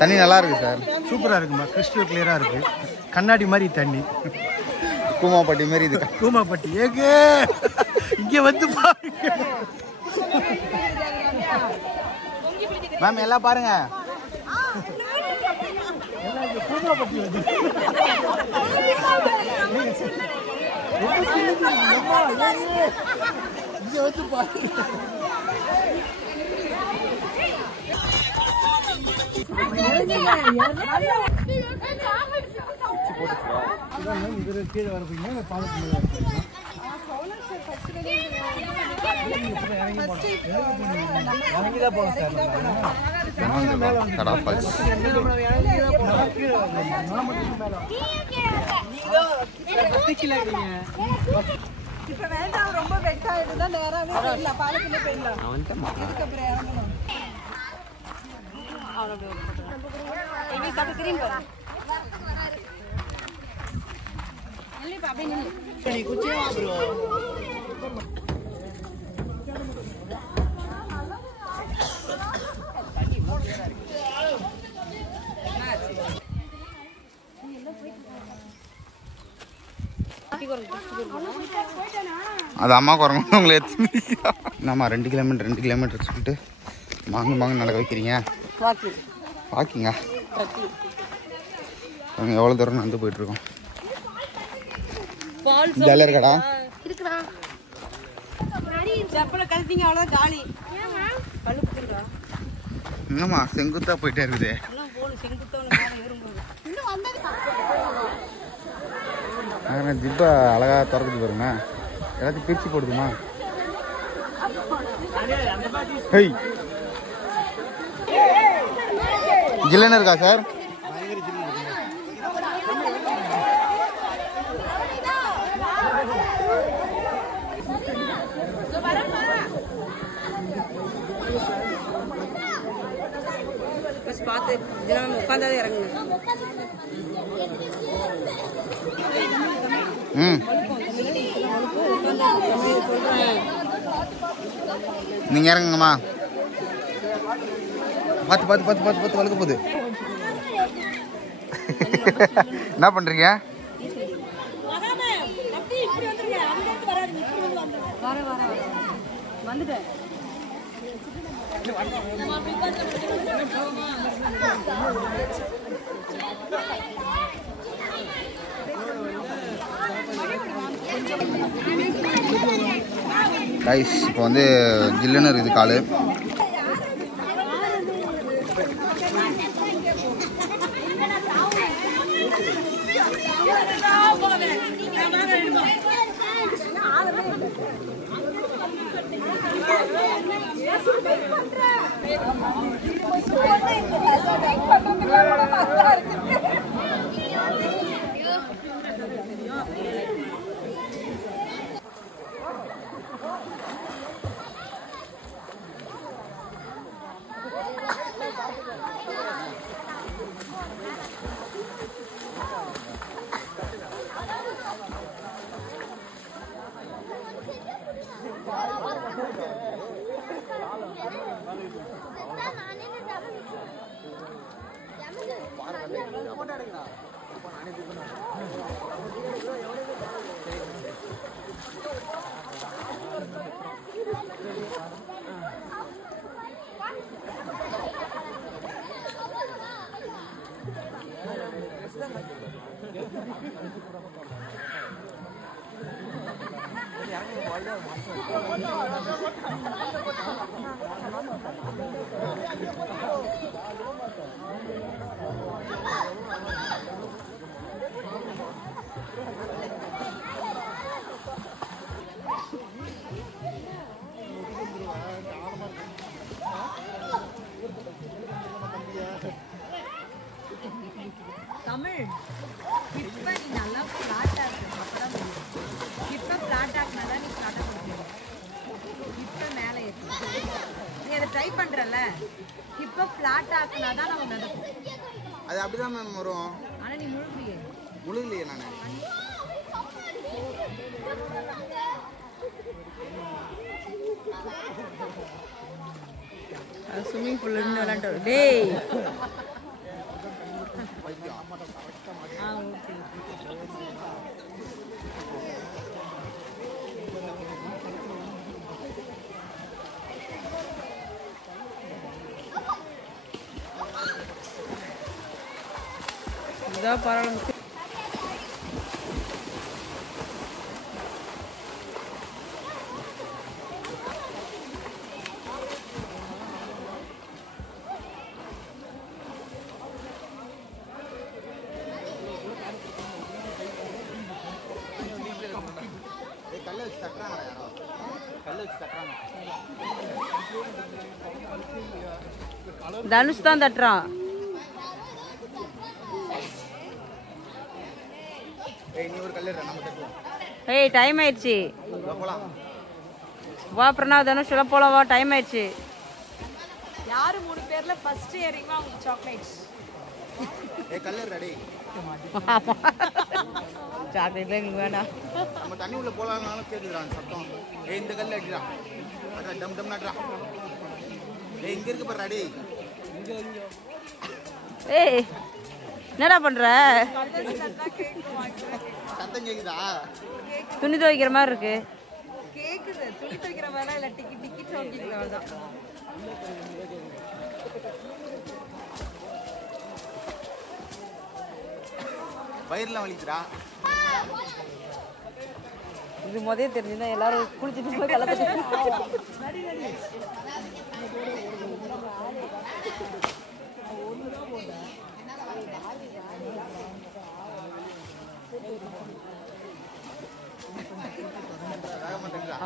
தண்ணி நல்லா இருக்கு சார். சூப்பராக இருக்குமா, கிறிஸ்டல் கிளியராக இருக்கு. கண்ணாடி மாதிரி தண்ணி. கூமாப்பட்டி மாதிரி இது. கூமாப்பட்டி ஏகே இங்கே வந்து பாருங்க மேம் எல்லாம் பாருங்க. கூமாப்பட்டி வந்து இங்கே வந்து பாருங்க. கீழே வரப்பீங்க பாலத்து இறங்கிதான் போகணும் இப்ப வேண்டாம், ரொம்ப வெட்டாயிடுதா. நேராவே போயிடலாம், பாலத்துல போயிடலாம். இதுக்கப்புறம் இறங்கணும். அது அம்மா குறங்க உங்களை என்னம்மா 2 கிலோமீட்டர் சொல்லிட்டு மாங்க நடக்க வைக்கிறீங்க. வாக்கிங்க எவ்வளோ தூரம் நடந்து போயிட்டுருக்கோம். ஜாலியாக இருக்கடா. என்னம்மா செங்குத்தா போயிட்டே இருக்குது. ஜிப்பா அழகா திறக்குது பாருங்க. எல்லாத்தையும் பிரிச்சு போடுதுமா. ஜில்லுன்னு இருக்கா சார்? உட்காந்தாதே இறங்குங்க. நீங்க இறங்குங்கம்மா. பார்த்து வழுக்க போகுது. என்ன பண்றீங்க? கைஸ் இப்போ வந்து ஜில்லுன்னு இருக்குது காலு. தமிழ் இப்ப நீ நல்லா ஃபிளாட்டா இருக்கு. அப்பதான் இப்ப ஃபிளாட் ஆக்குனாதான் நீ ஸ்டார்ட் பண்ணுவீங்க. இப்ப மேலே ஏற்று நீ அதை ட்ரை பண்றல. இப்ப ஃபிளாட் ஆக்குனாதான் நம்ம நடக்கும். அது அப்படிதான் மேம் வரும். ஆனா நீ முழுகியே முழுகலையே நானு. ஸ்விம்மிங் பூல்ல இருந்து விளையாண்டு டேய் இதான் பரவாயில்ல. தனுஷ் தான் தட்டுறான். ஏய் டைம் ஆயிடுச்சு. வா பிரணவ் தனுஷ் எல்லாம் போலாம். வா டைம் ஆயிடுச்சு. யாரு 3 பேர்ல ஃபர்ஸ்ட் ஏறிங்களோ அவங்க சாக்லேட்ஸ். சாக்லேட்ல எங்களுக்கு வேணாம். நம்ம தண்ணி உள்ள போலாம்னாலும் கேக்குதுடா சத்தம். இந்த கல்ல அடிடா. அட டம் டம் நட்றா. இங்க இருக்கு பாருடா டேய். ஏய் என்னடா பண்ற? சத்தம் கேக்குதா? துணி துவைக்கிற மாதிரி இருக்கு. கேக்குது. துணி துவைக்கிற மாதிரி இல்ல. டிக்கி டிக்கி சோக்கிங்க அதான். வயிறுலாம் வலிக்குதுடா. இது முதல்ல தெரிஞ்சுன்னா எல்லாரும் குளிச்சுட்டு போய் கலந்துட்டு.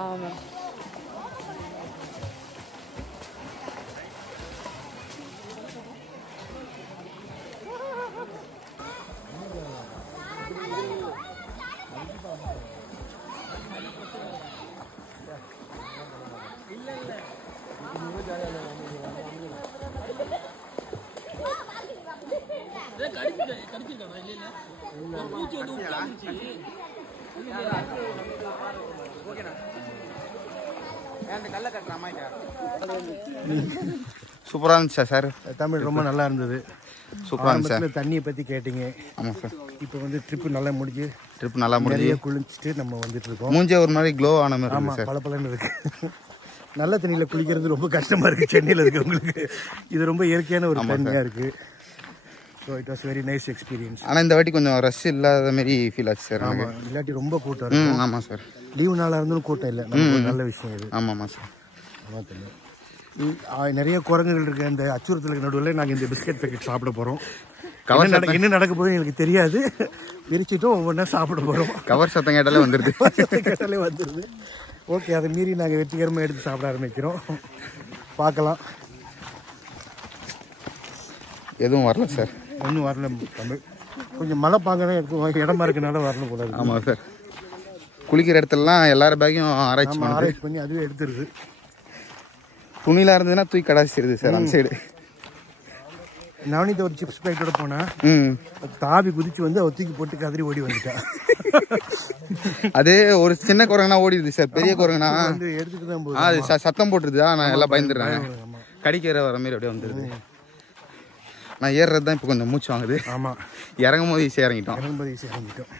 ஆமா சூப்பரா இருந்துச்சா சார்? தமிழ் ரொம்ப நல்லா இருந்தது. சூப்பரா இருந்துச்சு சார். தண்ணியை பத்தி கேட்டீங்க. ஆமா சார். இப்போ வந்து ட்ரிப் நல்லா முடிஞ்சு நிறைய குளிச்சுட்டு நம்ம வந்துட்டு இருக்கோம். மூஞ்சே ஒரு மாதிரி க்ளோ ஆன மாதிரி ஆமா இருக்கு சார். பளபளன்னு இருக்கு. நல்ல தண்ணியில குளிக்கிறது ரொம்ப கஷ்டமா இருக்கு சென்னையில இருக்கிறவங்களுக்கு. இது ரொம்ப இயற்கையான ஒரு தண்ணியா இருக்கு. So it was very nice experience. ஆனால் இந்த வாட்டி கொஞ்சம் ரஷ் இல்லாத மாதிரி ஃபீல் ஆச்சு சார். ஆமாம், இல்லாட்டி ரொம்ப கூட்டம் இருக்கும். ஆமாம் சார். லீவு நாளாக இருந்தாலும் கூட்டம் இல்லை. நல்ல விஷயம் இது. ஆமாம் சார். ஆமாம் தெரியும். நிறைய குரங்குகள் இருக்கு. அந்த அச்சுறுத்தலுக்கு நடுவில் நாங்கள் இந்த பிஸ்கட் பேக்கெட் சாப்பிட போகிறோம். என்ன நடக்க போகுது எனக்கு தெரியாது. விரிச்சிட்டும் ஒவ்வொன்றா சாப்பிட போகிறோம். கவர் சத்தம் கேட்டாலே வந்துடுது. கேட்டாலே வந்துடுது. ஓகே, அதை மீறி நாங்கள் வெற்றிகரமாக எடுத்து சாப்பிட ஆரம்பிக்கிறோம். பார்க்கலாம். எதுவும் வரல சார். ஒன்றும் வரல. தமிழ் கொஞ்சம் மழை பாங்கதான் இருக்கும். இடமா இருக்கனால வரல போல. ஆமாம் சார். குளிக்கிற இடத்துலலாம் எல்லாரும் பேக்கையும் ஆராய்ச்சி பண்ணி அதுவே எடுத்துருது. துணிலாம் இருந்ததுன்னா தூக்கி கடாசிடுது சார் அந்த சைடு. நவனித்த ஒரு சிப்ஸ் பேக்கெட்டோட போனா தாவி குதிச்சு வந்து அவ தூக்கி போட்டு கதறி ஓடி வந்துட்டா. அது ஒரு சின்ன குரங்குனா ஓடிடுது சார். பெரிய குரங்குனா எடுத்துட்டு தான் போகுது. அது சத்தம் போட்டுருதா. நான் எல்லாம் பயந்துடுறேன். கடிக்கிற வர மாதிரி அப்படியே வந்துடுது. நான் ஏறுறது தான் இப்போ கொஞ்சம் மூச்சு வாங்குது. ஆமா, இறங்கும் போது ஈஸியாக இறங்கிட்டோம்.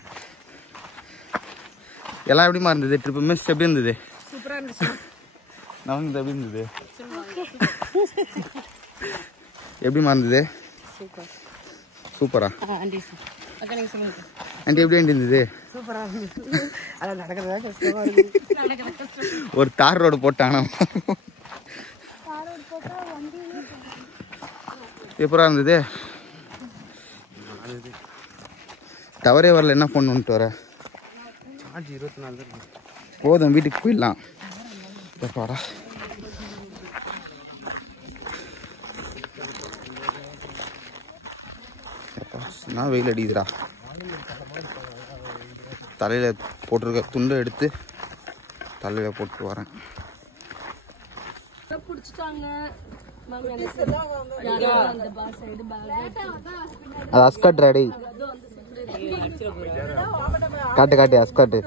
எல்லாம் எப்படிமா இருந்தது? ட்ரிப் மிஸ் எப்படி இருந்தது? சூப்பரா இருந்துச்சு. நான் எப்படி இருந்தது? எப்படிமா இருந்தது? சூப்பரா? ஆண்டி சொல்லுங்க. ஆண்டி எப்படி இருந்தது? சூப்பரா இருந்துச்சு. அதான் நடக்கிறதா கஷ்டமா இருக்கு. ஒரு தார் ரோடு போட்டானா? எப்பரா இருந்தது? டவரே வரல. என்ன ஃபோன் வந்துட்டு வர? சார்ஜ் 24 போதும், வீட்டுக்கு போயிடலாம். எப்பாடா நான் வெயில் அடிக்குதுடா. தலையில் போட்டிருக்க துண்டை எடுத்து தலையில் போட்டு வரேன். அது அஸ்கட் ரெடி. காட்டு காட்டு அஸ்கட்டு.